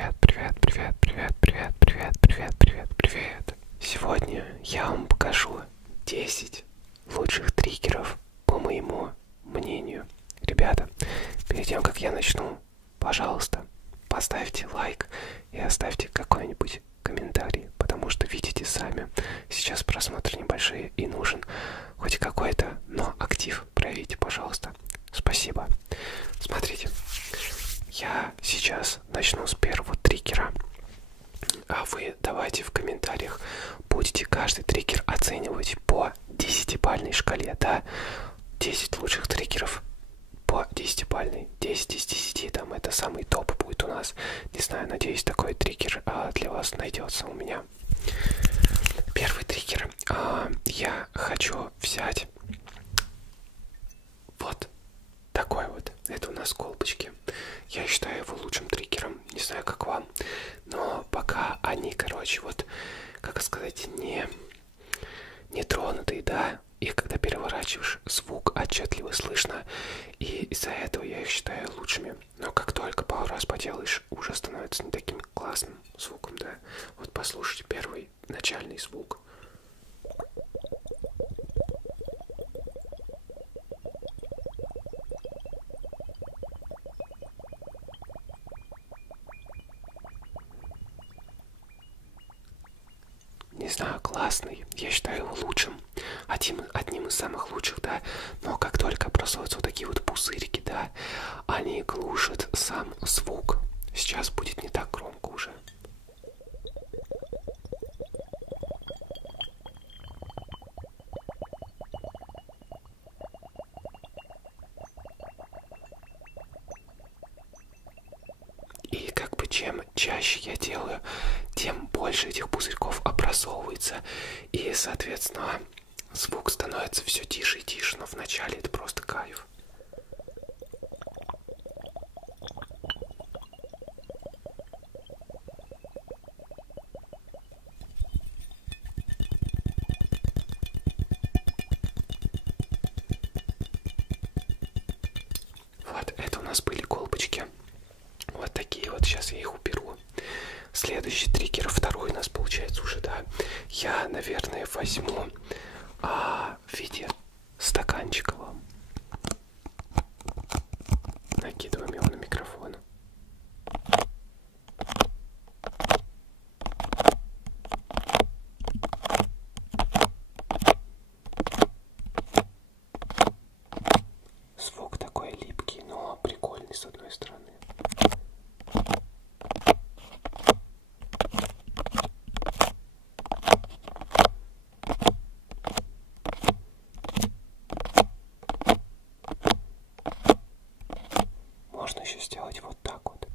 Привет, привет, привет, привет, привет, привет, привет, привет, привет. Сегодня я вам покажу 10 лучших триггеров, по моему мнению. Ребята, перед тем, как я начну, пожалуйста, поставьте лайк и оставьте какой-нибудь комментарий, потому что видите сами, сейчас просмотр небольшой и нужен хоть какой-то, но актив проявите, пожалуйста. Спасибо. Смотрите, я сейчас начну с первого триггера, а вы давайте в комментариях будете каждый триггер оценивать по 10-бальной шкале, да? 10 лучших триггеров по 10-бальной, 10 из 10, там это самый топ будет у нас. Не знаю, надеюсь, такой триггер для вас найдется у меня. Первый триггер, я хочу взять вот такой вот. Это у нас колбочки. Я считаю его лучшим триггером. Не знаю, как вам. Но пока они, короче, вот, как сказать, не тронутые, да. Их когда переворачиваешь, звук отчетливо слышно. И из-за этого я их считаю лучшими. Но как только пару раз поделаешь, уже становится не таким классным звуком, да. Вот послушайте первый начальный звук. Не знаю, классный. Я считаю его лучшим. Одним из самых лучших, да. Но как только образуются вот такие вот пузырики, да, они глушат сам звук. Сейчас будет не так громко уже. И как бы чем чаще я делаю, тем больше этих пузырьков образовывается. И, соответственно, звук становится все тише и тише. Но вначале это просто кайф. Вот, это у нас были колбочки. Вот такие вот, сейчас я их уберу. Следующий триггер, второй у нас получается уже, да. Я, наверное, возьму в виде стаканчика вам. Накидываем его на микрофон. Звук такой липкий, но прикольный с одной стороны. Можно еще сделать вот так вот.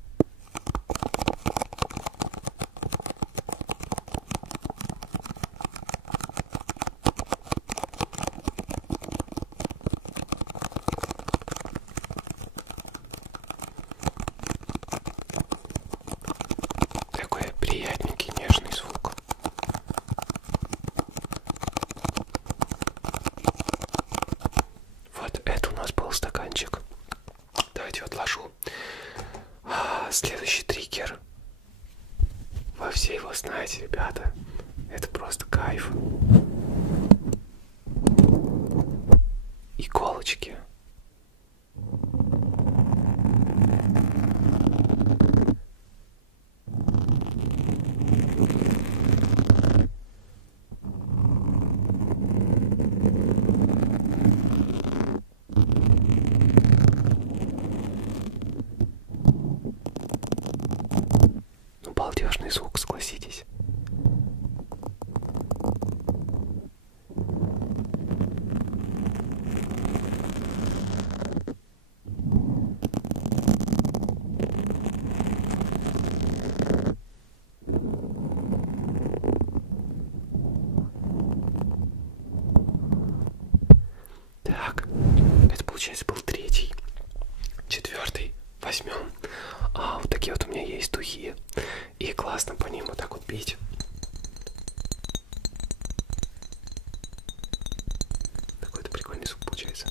Такой приятненький, нежный звук. Вот это у нас был стаканчик. Давайте отложу. Следующий триггер. Вы все его знаете, ребята. Это просто кайф. Иголочки. Ну, балдежный звук, согласитесь. Так, это получается был третий. Четвертый возьмем. Вот такие вот у меня есть духи. И классно по ним вот так вот бить. Такой-то прикольный звук получается.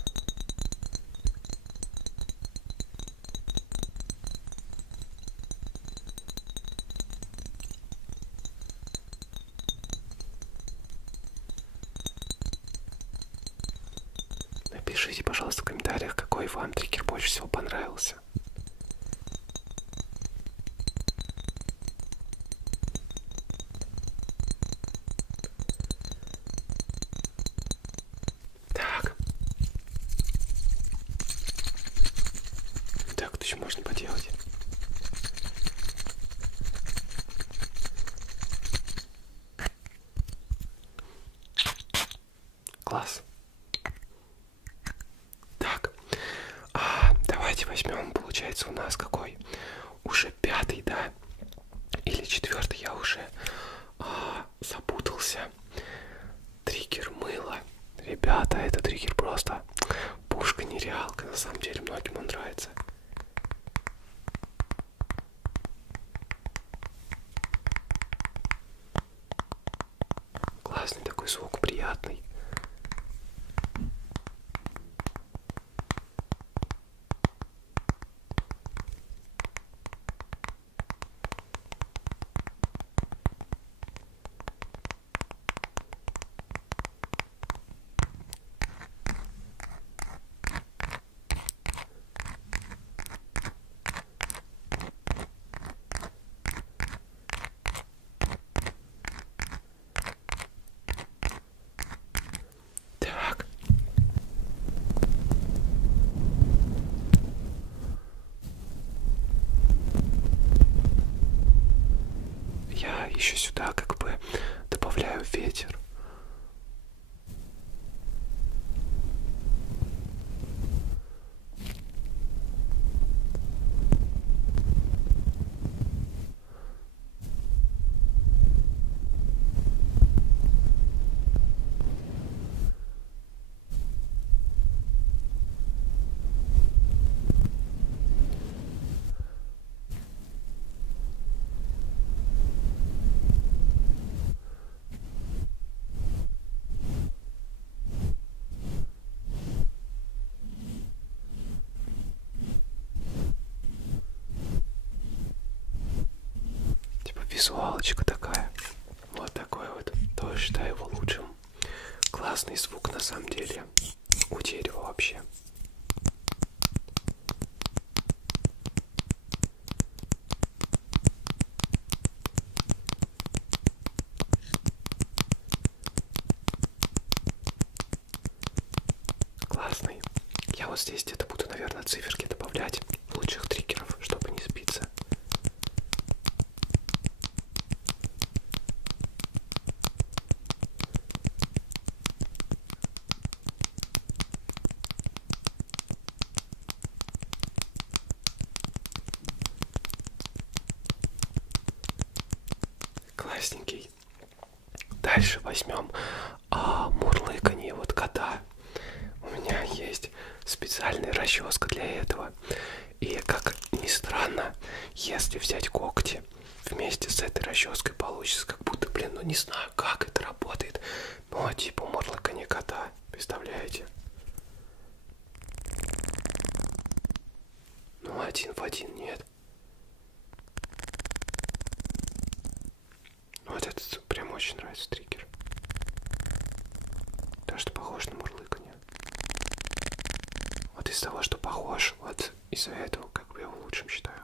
напишите, пожалуйста, в комментариях, какой вам триггер больше всего понравился. Так. Так, вот еще можно поделать. Класс. Так, давайте возьмем, получается, у нас какой? Уже пятый, да? Или четвертый, я уже запутался. Триггер мыло. Ребята, это триггер просто пушка нереалка. На самом деле многим он нравится. Классный такой звук, приятный. Так. Я еще сюда как бы добавляю ветер. Визуалочка такая. Вот такой вот. Тоже считаю его лучшим. Классный звук на самом деле. У дерева вообще. Классный. Я вот здесь где-то буду, наверное, циферки добавлять лучших триггеров, чтобы не сбиться. Классненький. Дальше возьмем мурлыканье вот кота. У меня есть специальная расческа для этого. И как ни странно, если взять когти вместе с этой расческой, получится как будто, блин, ну не знаю, как это работает. Ну, типа мурлыканье кота. Представляете? Ну, один в один, нет. Вот этот прям очень нравится триггер. То, что похож на мурлыканье. Вот из-за того, что похож, вот из-за этого как бы я его лучшим считаю.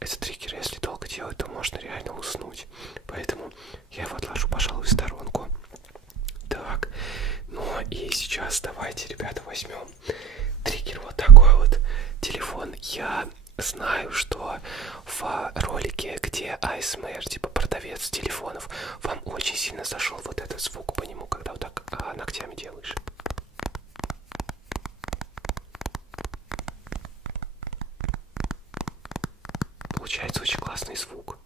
Этот триггер, если долго делать, то можно реально уснуть. Поэтому я его отложу, пожалуй, в сторонку. Так, ну и сейчас давайте, ребята, возьмем триггер вот такой вот. Телефон. Я знаю, что в ролике, где АСМР, типа продавец телефонов, вам очень сильно зашел вот этот звук по нему, когда вот так ногтями делаешь. Получается очень классный звук.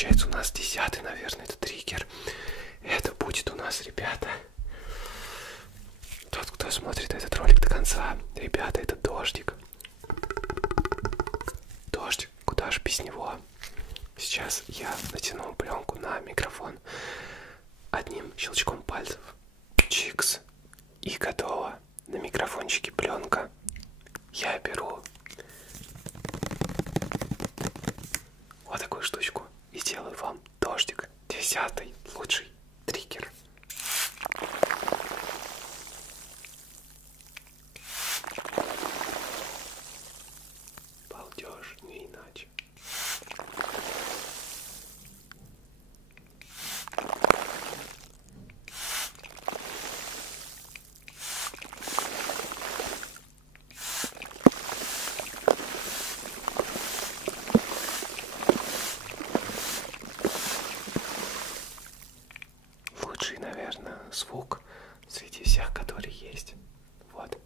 получается у нас 10-й, наверное, это триггер. Это будет у нас, ребята, тот, кто смотрит этот ролик до конца, ребята, это дождик. Дождик, куда же без него? Сейчас я натяну пленку на микрофон одним щелчком пальцев. Чикс. И готово. На микрофончике пленка. Я беру вот такую штучку и делаю вам дождик. 10-й лучший триггер. Балдеж, не иначе. Лучший, наверное, звук среди всех, которые есть. Вот.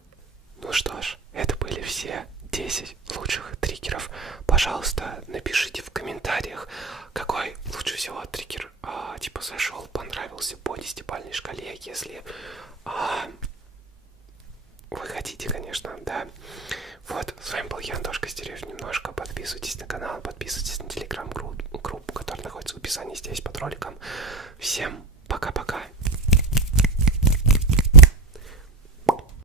Ну что ж, это были все 10 лучших триггеров. Пожалуйста, напишите в комментариях, какой лучше всего триггер типа зашел, понравился по 10-бальной шкале, если вы хотите, конечно, да. Вот, с вами был я, Антошка Стерев немножко. Подписывайтесь на канал, подписывайтесь на телеграм-группу, которая находится в описании здесь под роликом. Всем пока-пока.